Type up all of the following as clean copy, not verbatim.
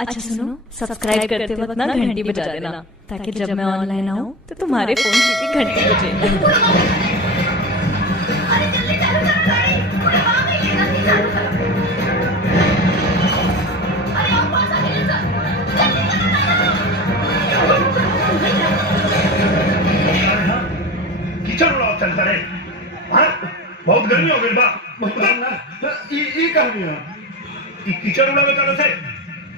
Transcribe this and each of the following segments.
अच्छा सुनो, सब्सक्राइब करते वक्त ना घंटी बजा देना ताकि जब मैं ऑनलाइन आऊँ तो तुम्हारे फोन की भी घंटी बजे। किचन उड़ाओ चलता रे। बहुत गर्मी हो गई बा। कहानी किचन उड़ावे चलो से।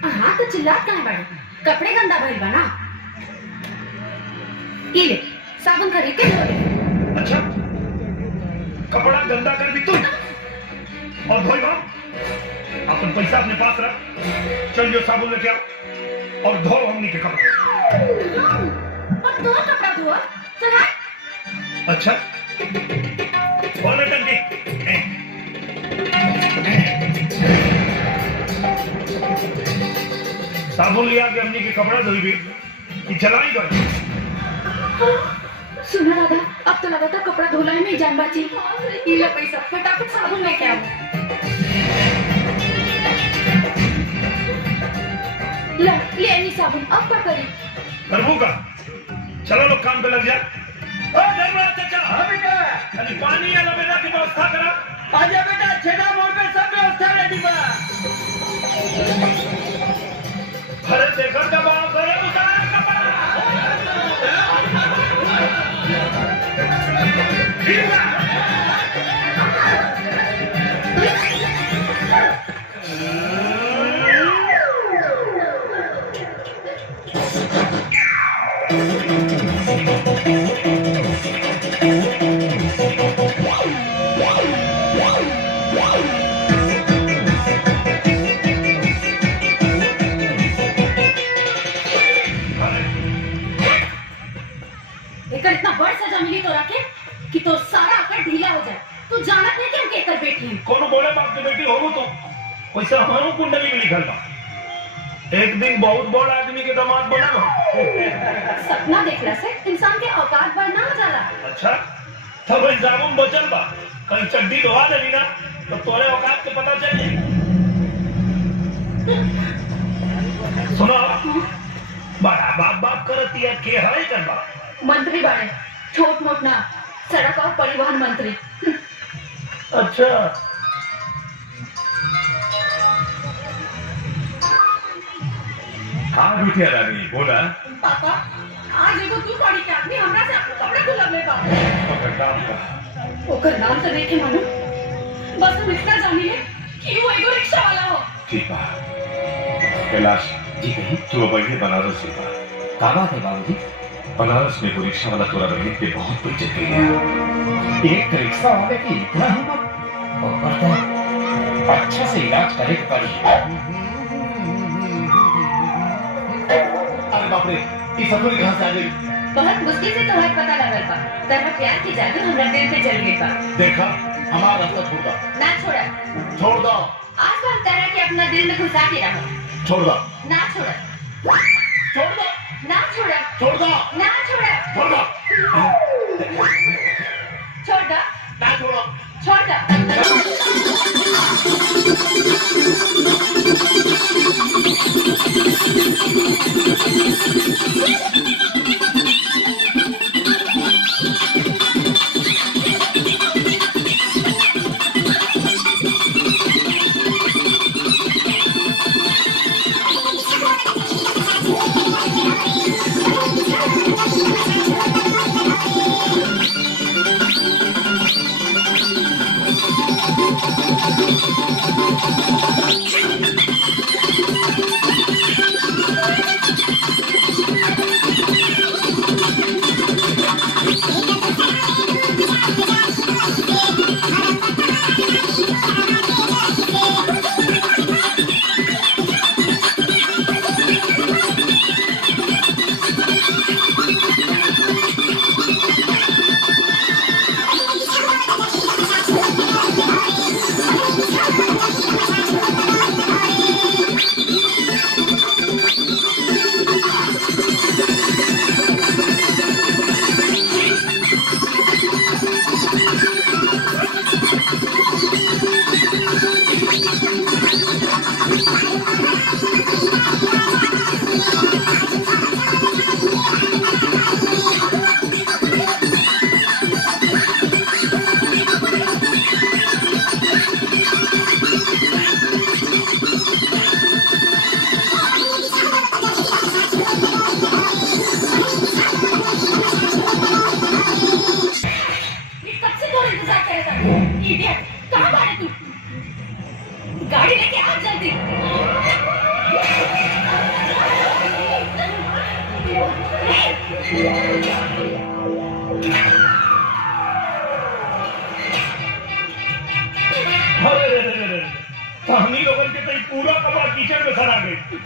हाँ तो चिल्लात कहाँ बाड़ी? कपड़े गंदा भइल बा ना। ये ले साबुन खरीद के धो ले। अच्छा कपड़ा गंदा कर दी तू और धोई बा। अपन पैसा अपने पास रख, चल जो साबुन लेके आ और धो हमनी के कपड़ा। और दो कपड़ा धोआ चल। अच्छा बोले टंकी साबुन लिया के हमनी के कपड़ा धोई भी कि चलाई गई। सुना दादा, अब तो लगा था कपड़ा धोलाई में जान बाची। ये ले पैसा, फटाफट साबुन लेके आओ। ले नहीं साबुन, अब क्या करी? करबू का? चलो लोग काम पे लग जा। चाचा हाँ बेटा, खाली पानी या लबेदा की व्यवस्था करा। आजा बेटा, छेड़ा मोड़ पे सब व्यवस्था रेडी बा। अरे देखो जब आप करे उतारे कपड़ा। ठीक है। इतना बड़ सजा मिली तो रखे कि तो सारा आकर ढीला हो जाए। तू जानत नहीं कि हम केकर बेटी हैं। कौन बोले बाप की बेटी हो तो वैसे हमारो कुंडली में लिखल बा एक दिन बहुत बड़ आदमी के दामाद बना। सपना देखला से इंसान के औकात बढ़ ना जाला। अच्छा तब जामुन बचल बा, कहीं चड्डी धोआ देली ना तो तोरे औकात के पता चल जाए। सुनो बड़ा बाप बाप करती है के है कर बा मंत्री बाड़े, छोट मोट ना, सड़क और परिवहन मंत्री। अच्छा हाँ बिटिया रानी बोला। पापा आज एगो तू बड़ी के आदमी हमरा से अपने कपड़े धुला ले बा। ओकर नाम तो देखे मानो, बस हम इतना जानी ले कि वो एगो रिक्शा वाला हो। ठीक बा कैलाश जी, कहीं तू अबैये बनारस से बा। का बात है बाबूजी? बनारस में वो रिक्शा वाला तोरा बहन पे बहुत बेइज्जत कर गया। एक रिक्शा वाले की इतना हिम्मत? ऊपर तो अच्छा से इलाज करे के पड़ी। अरे बाप रे, इस सफर कहाँ से आ गई? बहुत मुश्किल से तुम्हें पता लगल बा। तेरा प्यार की जादू हमरा दिल पे जल गई बा। देखा हमारा रास्ता छोड़ दो। ना छोड़ा, छोड़ दो। आज तो हम तेरा के अपना दिल में घुसा के रहो। छोड़ दो। ना छोड़ा, छोड़ दो। ना छोड़ा, छोड़ दो। ना छोड़ा, छोड़ दो। छोड़ दो, ना छोड़ो। छोड़ दो।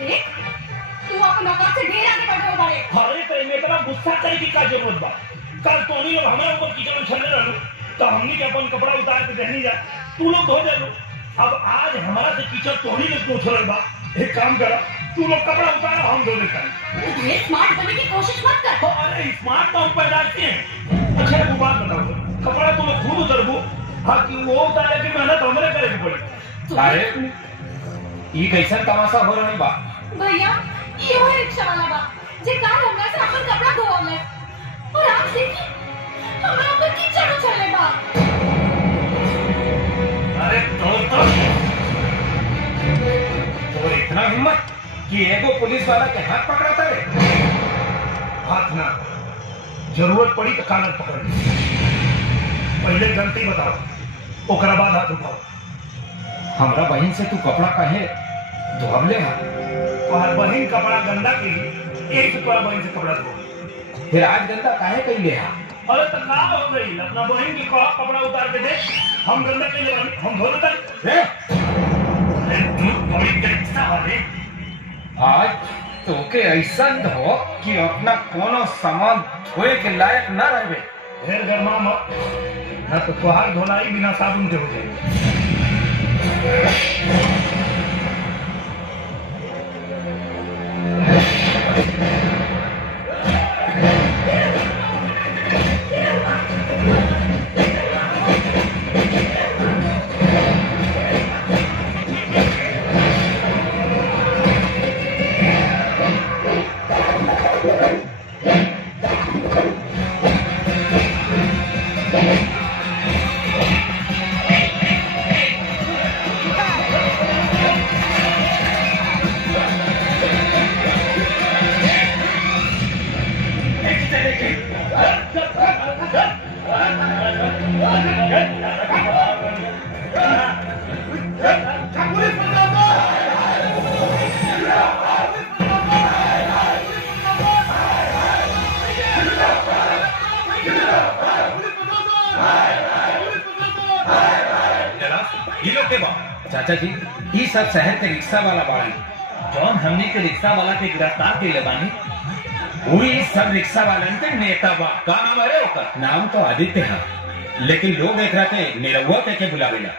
देख, तू अपन औकात से ढेर आगे बढ़े हो बारे। अरे तो इनमें इतना गुस्सा करे की क्या जरूरत बा? कल तोनी लोग हमारे ऊपर कीचड़ उछलने रहलो, तो हमनी के अपन कपड़ा उतार के देहनी जा, तू लोग धो दे लो। अब आज हमारा से कीचड़ तोनी लोग को उछलल बा, एक काम करा, तू लोग कपड़ा उतारा, हम धो देता है। तू ये स्मार्ट बनने की कोशिश मत कर। अरे स्मार्ट तो हम पैदा किए हैं। अच्छा एक बात बताओ, कपड़ा तुम लोग खुद उतरबो, हाँ कि वो उतारे की मेहनत हमरे करे की पड़ी? अरे ये कैसा तमाशा हो रहा बा? भैया ये वो रिक्शा वाला बा जे काल हमरा से अपन कपड़ा धोवले और आज देखी हमरा ऊपर कीचड़ उछलले बा। अरे तो इतना हिम्मत कि एगो पुलिस वाला के हाथ पकड़ाता रे? हाथ ना, जरूरत पड़ी तो कागज पकड़ ली। पहले गलती बताओ, ओकरा बाद हाथ उठाओ। हमरा बहन से तू कपड़ा काहे धोवले हा? तोहर बहन कपड़ा गंदा के लिए एक से तोहरा बहन से कपड़ा धो। फिर आज गंदा काहे कैले हा? अरे तो का हो गई, अपना बहन के कपड़ा उतार के दे, हम गंदा के लिए हम धो देता रे अरे तू बड़ी कैसा है? आज तोके ऐसा धो कि अपना कोनो सामान धोए के लायक ना रहबे। ढेर गरमा मत, न तो तुहार धोलाई बिना साबुन के हो जाएगी। चाचा जी ये सब शहर के रिक्शा वाला बाड़ी जौन हमनी के रिक्शा वाला के गिरफ्तार के बानी वही सब रिक्शा वालन के नेता बा। का नाम है रे ओकर? नाम तो आदित्य है, लेकिन लोग एक रहते निरहुआ के बुलावेला।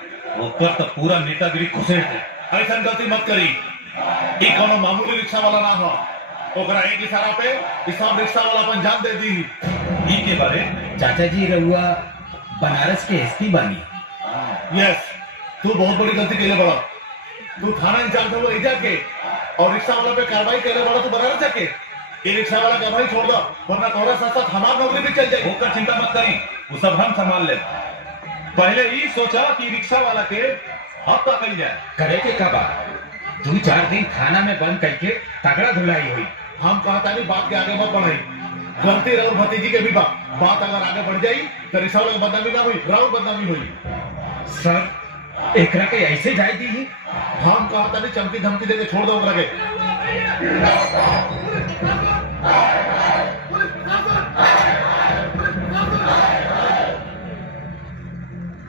ओकर तो पूरा नेतागिरी खुसेड़ दे। ऐसा गलती मत करी, ये कोनो मामूली रिक्शा वाला ना हो। ओकरा एक इशारा पे इस सब रिक्शा वाला अपन जान दे दी। ई के बारे चाचा जी रहुआ बनारस के एसपी बानी। यस, तू बहुत बड़ी गलती केले बड़ा। तू थाना इंचार्ज हो एजा के और रिक्शा वाला पे कार्रवाई केले बड़ा, तू बनारस जाके ये रिक्शा वाला का भाई छोड़ दो, वरना तोहरा साथ साथ हमार नौकरी भी चल जाएगी। ओकर चिंता मत करी, वो सब हम संभाल ले। पहले ही सोचा कि रिक्शा वाला के हफ्ता कल जाए करे के कबा 2-4 दिन थाना में बंद करके तगड़ा धुलाई हुई। हम कहता नहीं बात के आगे मत बढ़ाई। गलती राहुल भतीजी के भी बात अगर आगे बढ़ जाई तो रिक्शा वाला की बदनामी ना हुई, राहुल बदनामी हुई। सर एकरा के ऐसे जाए दी ही? हम कहता नहीं चमकी धमकी देके छोड़ दो ओकरा के।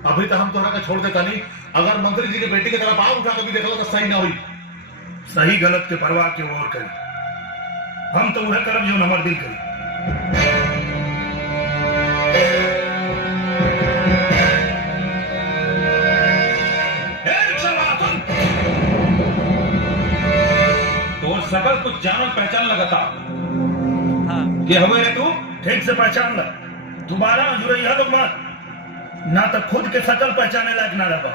अभी तो हम तोहरा का छोड़ देता नहीं, अगर मंत्री जी के बेटी की तरफ आग उठा कभी देखला तो सही ना हुई। सही गलत के परवाह के और करी, हम तो उन्हें करब जो हमार दिल करी। तो सकल कुछ जानल पहचान लगता। हाँ। क्या हुए रे तू? ठीक से पहचान ला, दोबारा जुड़ैया लोग मत, ना तो खुद के शकल पहचाने लायक ना रहा।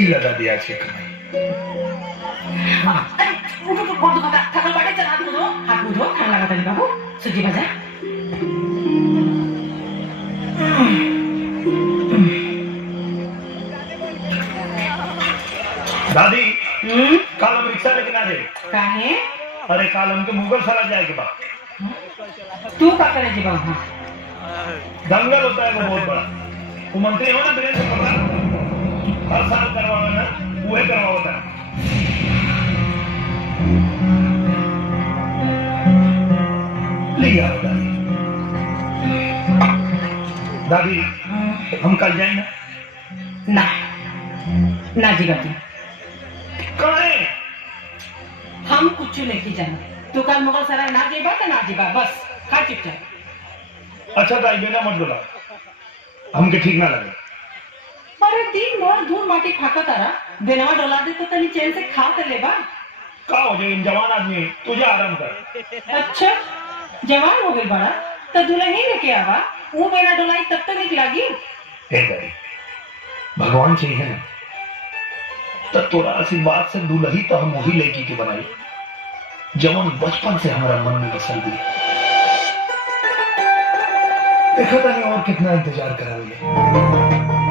लगा दिया छे थकल बाटे, चल हाथ मुधो खाना लगा बाबू, सुजी बजा। दादी कल हम रिक्शा लेके ना दे। काहे? अरे कल हमके मुगल सारा जाए के बाद तू का करे जी वहाँ दंगल होता है वो बहुत बड़ा। वो मंत्री हो ना वीरेंद्र प्रताप, हर साल करवावे ना, वही करवाता है। लिया दादी, दादी हम कल जाए ना? ना जी बाजी, कहे हम कुछ नहीं जाना। तू कल मुगल सराय ना जेबा तो ना जेबा, बस खा चुपचाप। अच्छा दाई बेना मत बोला, हमके ठीक ना लगे। अरे दिन भर धूल माटी फाका तारा, बेनवा डोला दे तो तनी चैन से खा कर लेबा। का हो जाए जवान आदमी, तुझे आराम कर। अच्छा जवान हो गई बड़ा तो दुल्हन ही लेके आवा, वो बेना डोलाई तब तो निक लागी। हे दादी, भगवान चाहिए ना, तब तोरा आशीर्वाद से दुल्ही तो हम वही लड़की के बनाई जवान बचपन से हमारा मन में बसल गई। देखो तानी और कितना इंतजार करावे।